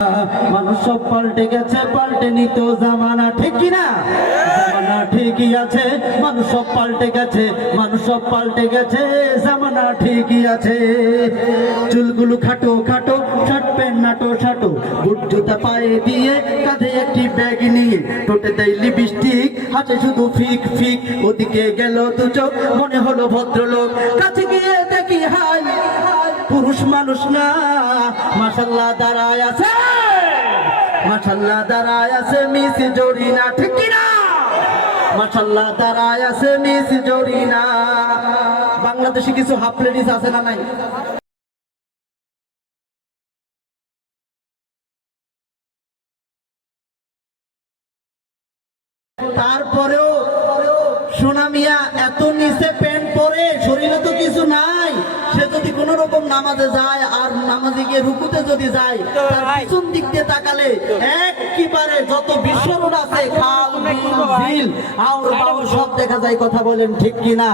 মানুষ সব পাল্টে গেছে, পাল্টেনি তো জামানা, ঠিক কিনা? জামানা ঠিকই আছে, মানুষ সব পাল্টে গেছে, মানুষ সব পাল্টে গেছে, জামানা ঠিকই আছে। চুলগুলো খাটো খাটো, শার্ট প্যান্ট নাটো শাটো, বুট জুতা পায়ে দিয়ে, কাঁধে একটি ব্যাগ নিয়ে, ঠোঁটে দেয় লিপস্টিক, হাতে শুধু ফিক ফিক। ওদিকে গেল দু চোখ, মনে হলো ভদ্রলোক, কাছে গিয়ে দেখি হাই পুরুষ মানুষ না, মাশাআল্লাহ দাঁড়ায় আছে, মাশাআল্লাহ দাঁড়ায় আছে মিস জরিনা, ঠিক কিনা? মাশাআল্লাহ দাঁড়ায় আছে মিস জরিনা। বাংলাদেশে কিছু হাফ লেডিস আছে না নাই? তারপরেও সোনা মিয়া এত নিচে প্যান্ট পরে, শরীরে তো কিছু নাই, সে যদি কোন রকম নামাজে যায় আর নামাজে গিয়ে রুকুতে যদি যায়, তার পিছন দিক দিয়ে তাকালে একেবারে যত বিশ্বরোড আছে, খাল বিল আউর বাউর সব দেখা যায়। কথা বলেন ঠিক কিনা?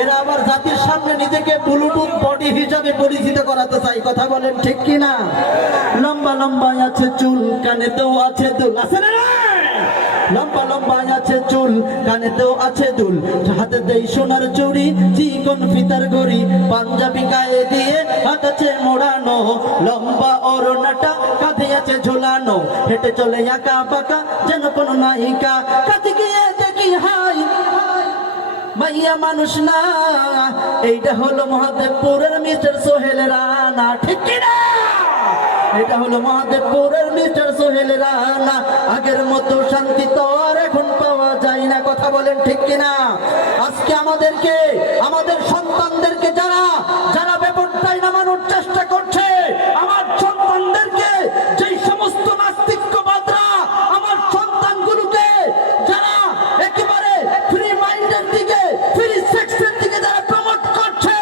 এরা আবার জাতির সামনে নিজেকে ব্লুটুথ বডি হিসাবে পরিচিত করাতে চাই। কথা বলেন ঠিক কিনা? লম্বা লম্বা আছে চুল, কানেতেও আছে দুল, আছে না? লম্বা লম্বা আছে চুল, কানেতেও আছে দুল, হাতে দেই সোনার চুড়ি, চিকন ফিতার ঘড়ি, পাঞ্জাবি গায়ে দিয়ে হাত আছে মোড়ানো, লম্বা ওড়নাটা কাঁধে আছে ঝোলানো, হেঁটে চলে একা বাঁকা যেন কোনো নায়িকা। কাছে গিয়ে দেখি হাই মাইয়া মানুষ না, এইটা হলো মহাদেবপুরের মিস্টার সোহেল রানা, ঠিক কিনা? এটা হলো মহাদেবপুরের মিস্টার সোহেল রানা। আগের মতো শান্তি তো আর এখন পাওয়া যায় না। কথা বলেন ঠিক কিনা? আজকে আমাদেরকে, আমাদের সন্তানদেরকে যারা যারা বেপরদায় নামানোর চেষ্টা করছে, আমার সন্তানদেরকে যেই সমস্ত নাস্তিক্যবাদরা আমার সন্তানগুলোকে যারা একেবারে ফ্রি মাইন্ডের দিকে, ফ্রি সেক্সের দিকে যারা প্রমোট করছে,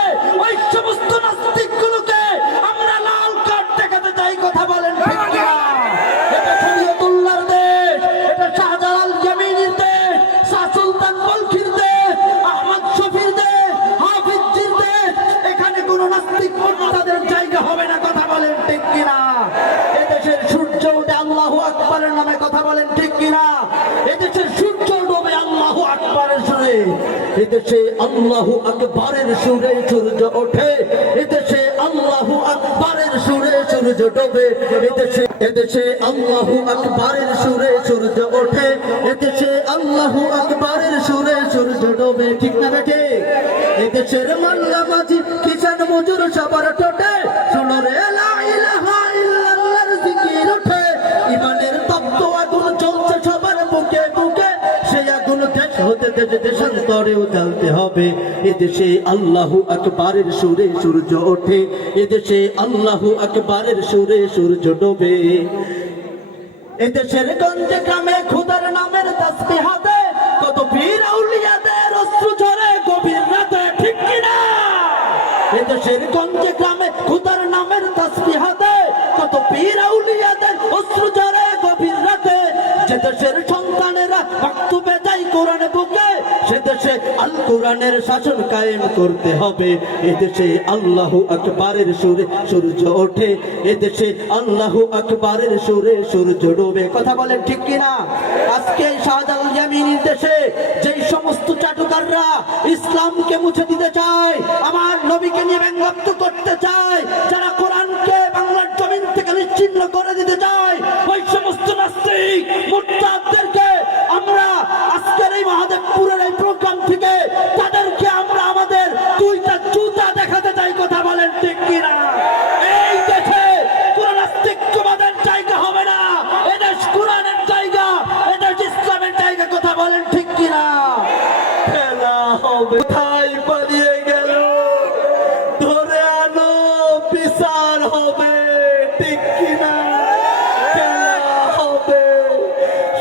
ওই সমস্ত নাস্তিকগুলোকে আমরা লাল কার্ড দেখাতে চাই। কথা বলেন ঠিক কিনা? এটা শরীয়তুল্লাহর দেশ, এটা শাহজালাল জামিনীর দেশ, শাহ সুলতান বলখির দেশ, আহমদ শফির দেশ, হাফিজজির দেশ। এখানে কোনো নাস্তিক মুরতাদের জায়গা হবে না। কথা বলেন ঠিক কিনা? এদেশের সূর্য ওঠে আল্লাহু আকবারের নামে। কথা বলেন ঠিক কিনা? এদেশের সূর্য ডোবে আল্লাহু আকবারের সুরে, এদেশে আল্লাহু আকবারের সুরে সূর্য ওঠে, এদেশে আল্লাহু আকবারের সুরে সূর্য ডোবে, এদেশে এদেশে আল্লাহু আকবারের সুরে সূর্য ওঠে, এদেশে আল্লাহু আকবারের সুরে সূর্য ডোবে, ঠিক না বেঠে? এদেশের মাল্লা মাঝি কিষান মজুর সবার ঠোঁটে শুনো রে লা ইলাহা ইল্লাল্লাহর জিকির ওঠে, ইমানের তপ্ত আগুন জ্বলছে সবার বুকে বুকে, সেই আগুন দেশ হতে দেশে দেশান্তরেও জ্বালতে হবে। এদেশে আল্লাহু আকবারের সুরে সূর্য ওঠে, এদেশে আল্লাহু আকবারের সুরে সূর্য ডোবে। এদেশের গঞ্জে গ্রামে খোদার নামের তাসবিহ হাতে, কত পীর আউলিয়াদের অশ্রু ঝরে গভীর রাতে, ঠিক কিনা? এদেশের গঞ্জে গ্রামে খোদার নামের তাসবিহ হাতে, কত পীর আউলিয়াদের অশ্রু ঝরে গভীর রাতে। যে দেশের সন্তানেরা মাকতুবে যায় কোরআন বুকে, সে দেশে আল কোরআনের শাসন কায়েম করতে হবে। এদেশে আল্লাহু আকবারের সুরে সূর্য ওঠে, এদেশে আল্লাহু আকবারের সুরে সূর্য ডোবে। কথা বলেন ঠিক কিনা? আজকে শাহজালাল জামিনীর দেশে যেই সমস্ত চাটুকাররা ইসলামকে মুছে দিতে চায়, আমার নবীকে নিয়ে ব্যঙ্গাত্ম করতে চায়, যারা কোরআনকে বাংলার জমিন থেকে নিশ্চিহ্ন করে দিতে চায়, ওই সমস্ত নাস্তিক মুরতাদদেরকে আমরা আজকের এই মহাদেবপুরের এই প্রোগ্রাম থেকে তাদেরকে আমরা আমাদের দুইটা জুতা দেখাতে চাই। কথা বলেন ঠিক কিনা? এই দেশে কোন নাস্তিক্যবাদের জায়গা হবে না, এদেশ কোরআনের জায়গা, এদেশ ইসলামের জায়গা। কথা বলেন ঠিক কিনা? খেলা হবে, কোথায় পালিয়ে গেল, ধরে আনো, বিচার হবে, ঠিক কিনা? খেলা হবে,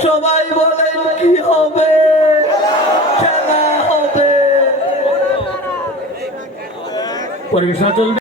সবাই বলেন কি হবে? খেলা হবে। পরিবেশনা চলবে।